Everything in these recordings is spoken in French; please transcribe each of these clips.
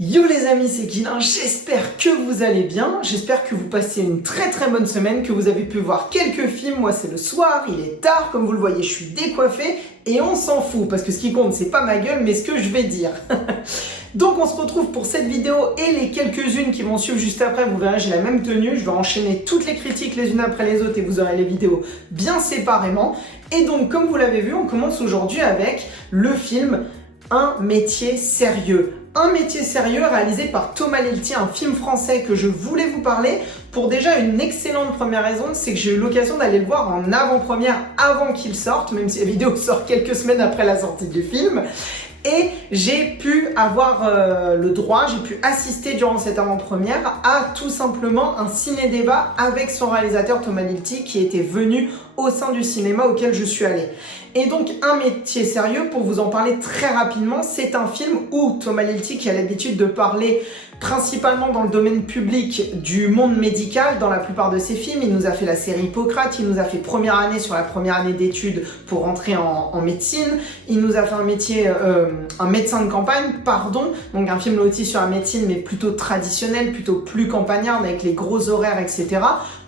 Yo les amis, c'est Guilin, j'espère que vous allez bien, j'espère que vous passez une très bonne semaine, que vous avez pu voir quelques films. Moi c'est le soir, il est tard, comme vous le voyez je suis décoiffé et on s'en fout parce que ce qui compte c'est pas ma gueule mais ce que je vais dire. Donc on se retrouve pour cette vidéo et les quelques-unes qui vont suivre juste après. Vous verrez j'ai la même tenue, je vais enchaîner toutes les critiques les unes après les autres et vous aurez les vidéos bien séparément. Et donc comme vous l'avez vu, on commence aujourd'hui avec le film Un métier sérieux. Un métier sérieux réalisé par Thomas Lilti, un film français que je voulais vous parler pour déjà une excellente première raison, c'est que j'ai eu l'occasion d'aller le voir en avant-première avant qu'il sorte, même si la vidéo sort quelques semaines après la sortie du film. Et j'ai pu avoir le droit, j'ai pu assister durant cette avant-première à tout simplement un ciné-débat avec son réalisateur Thomas Lilti qui était venu au sein du cinéma auquel je suis allée. Et donc Un métier sérieux, pour vous en parler très rapidement, c'est un film où Thomas Lilti, qui a l'habitude de parler principalement dans le domaine public du monde médical dans la plupart de ses films, il nous a fait la série Hippocrate, il nous a fait première année sur la première année d'études pour entrer en médecine, il nous a fait un médecin de campagne, donc un film là aussi sur la médecine mais plutôt traditionnel, plutôt plus campagnard avec les gros horaires, etc.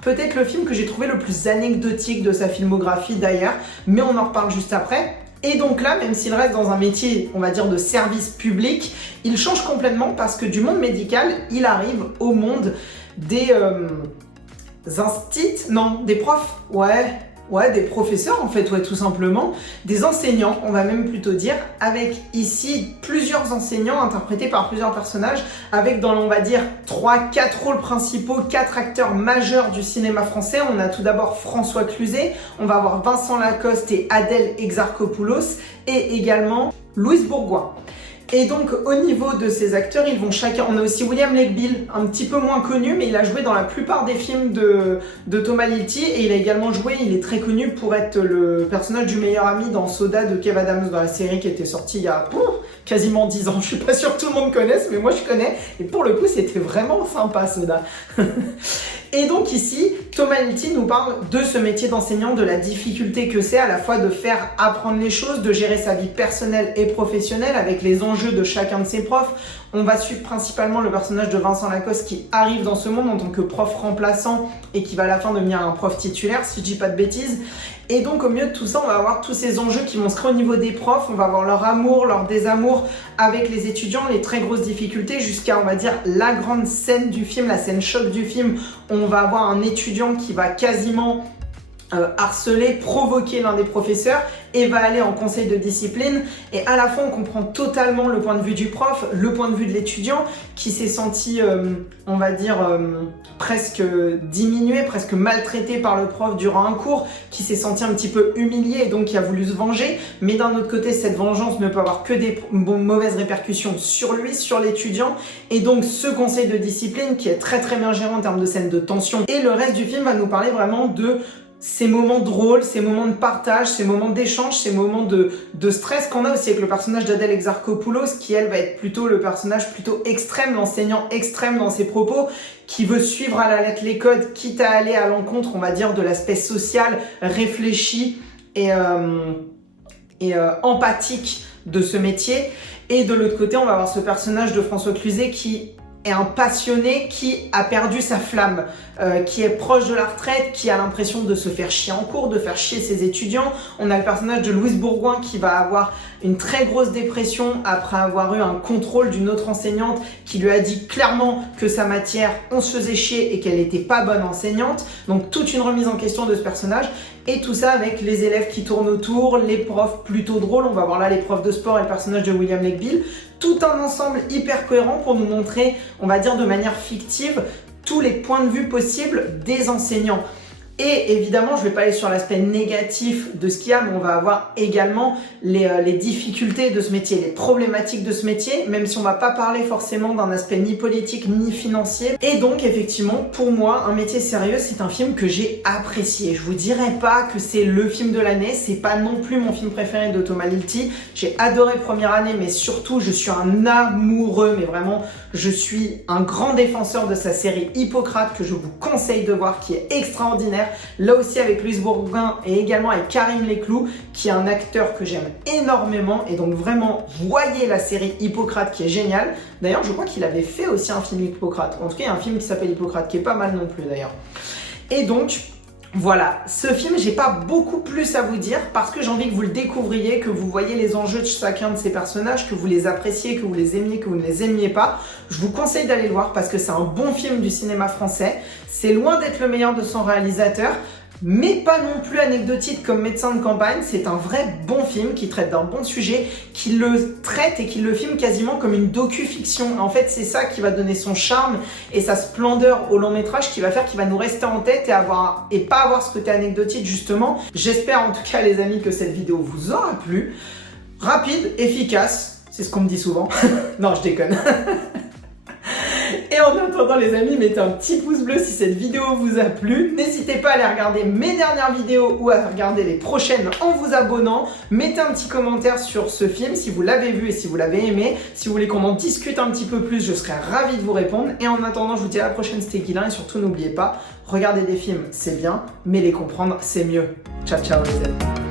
Peut-être le film que j'ai trouvé le plus anecdotique de sa filmographie d'ailleurs, mais on en reparle juste après. Et donc là, même s'il reste dans un métier, on va dire, de service public, il change complètement parce que du monde médical, il arrive au monde des des profs, des professeurs en fait, tout simplement, des enseignants, on va même plutôt dire, avec ici plusieurs enseignants interprétés par plusieurs personnages, avec dans, on va dire, 3-4 rôles principaux, 4 acteurs majeurs du cinéma français. On a tout d'abord François Cluzet, on va avoir Vincent Lacoste et Adèle Exarchopoulos, et également Louise Bourgoin. Et donc au niveau de ces acteurs, ils vont chacun... On a aussi William Legbill, un petit peu moins connu, mais il a joué dans la plupart des films de Thomas Lilti, et il a également joué, il est très connu pour être le personnage du meilleur ami dans Soda de Kev Adams, dans la série qui était sortie il y a quasiment 10 ans. Je suis pas sûre que tout le monde connaisse, mais moi je connais, et pour le coup c'était vraiment sympa Soda. Et donc ici, Thomas Lilti nous parle de ce métier d'enseignant, de la difficulté que c'est à la fois de faire apprendre les choses, de gérer sa vie personnelle et professionnelle avec les enjeux de chacun de ses profs. On va suivre principalement le personnage de Vincent Lacoste qui arrive dans ce monde en tant que prof remplaçant et qui va à la fin devenir un prof titulaire, si je dis pas de bêtises. Et donc au milieu de tout ça, on va avoir tous ces enjeux qui vont se créer au niveau des profs, on va avoir leur amour, leur désamour avec les étudiants, les très grosses difficultés, jusqu'à, on va dire, la grande scène du film, la scène choc du film, où on va avoir un étudiant qui va quasiment harceler, provoquer l'un des professeurs et va aller en conseil de discipline. Et à la fois on comprend totalement le point de vue du prof, le point de vue de l'étudiant qui s'est senti, on va dire, presque diminué, presque maltraité par le prof durant un cours, qui s'est senti un petit peu humilié et donc qui a voulu se venger. Mais d'un autre côté, cette vengeance ne peut avoir que des mauvaises répercussions sur lui, sur l'étudiant. Et donc ce conseil de discipline qui est très bien géré en termes de scène de tension. Et le reste du film va nous parler vraiment de ces moments drôles, ces moments de partage, ces moments d'échange, ces moments de stress qu'on a aussi avec le personnage d'Adèle Exarchopoulos qui elle va être plutôt le personnage plutôt extrême, l'enseignant extrême dans ses propos, qui veut suivre à la lettre les codes, quitte à aller à l'encontre, on va dire, de l'aspect social, réfléchi et empathique de ce métier. Et de l'autre côté, on va avoir ce personnage de François Cluzet qui est un passionné qui a perdu sa flamme, qui est proche de la retraite, qui a l'impression de se faire chier en cours, de faire chier ses étudiants. On a le personnage de Louise Bourgoin qui va avoir une très grosse dépression après avoir eu un contrôle d'une autre enseignante qui lui a dit clairement que sa matière, on se faisait chier et qu'elle n'était pas bonne enseignante. Donc toute une remise en question de ce personnage. Et tout ça avec les élèves qui tournent autour, les profs plutôt drôles. On va voir là les profs de sport et le personnage de William Legbill. Tout un ensemble hyper cohérent pour nous montrer, on va dire de manière fictive, tous les points de vue possibles des enseignants. Et évidemment, je ne vais pas aller sur l'aspect négatif de ce qu'il y a, mais on va avoir également les difficultés de ce métier, les problématiques de ce métier, même si on ne va pas parler forcément d'un aspect ni politique ni financier. Et donc, effectivement, pour moi, Un métier sérieux, c'est un film que j'ai apprécié. Je vous dirais pas que c'est le film de l'année, c'est pas non plus mon film préféré de Thomas Lilti. J'ai adoré Première année, mais surtout, je suis un amoureux, mais vraiment, je suis un grand défenseur de sa série Hippocrate que je vous conseille de voir, qui est extraordinaire. là aussi avec Louise Bourgoin et également avec Karim Leclou, qui est un acteur que j'aime énormément. Et donc vraiment, voyez la série Hippocrate qui est géniale. D'ailleurs, je crois qu'il avait fait aussi un film Hippocrate. En tout cas, il y a un film qui s'appelle Hippocrate qui est pas mal non plus d'ailleurs. Et donc, voilà, ce film, j'ai pas beaucoup plus à vous dire parce que j'ai envie que vous le découvriez, que vous voyez les enjeux de chacun de ces personnages, que vous les appréciez, que vous les aimiez, que vous ne les aimiez pas. Je vous conseille d'aller le voir parce que c'est un bon film du cinéma français. C'est loin d'être le meilleur de son réalisateur, mais pas non plus anecdotique comme Médecin de campagne. C'est un vrai bon film qui traite d'un bon sujet, qui le traite et qui le filme quasiment comme une docu-fiction. En fait, c'est ça qui va donner son charme et sa splendeur au long métrage, qui va faire qu'il va nous rester en tête et pas avoir ce côté anecdotique justement. J'espère en tout cas les amis que cette vidéo vous aura plu. Rapide, efficace, c'est ce qu'on me dit souvent. Non, je déconne. Et en attendant les amis, mettez un petit pouce bleu si cette vidéo vous a plu. N'hésitez pas à aller regarder mes dernières vidéos ou à regarder les prochaines en vous abonnant. Mettez un petit commentaire sur ce film si vous l'avez vu et si vous l'avez aimé. Si vous voulez qu'on en discute un petit peu plus, je serai ravi de vous répondre. Et en attendant, je vous dis à la prochaine, c'était Guilain. Et surtout, n'oubliez pas, regarder des films, c'est bien, mais les comprendre, c'est mieux. Ciao, ciao les amis.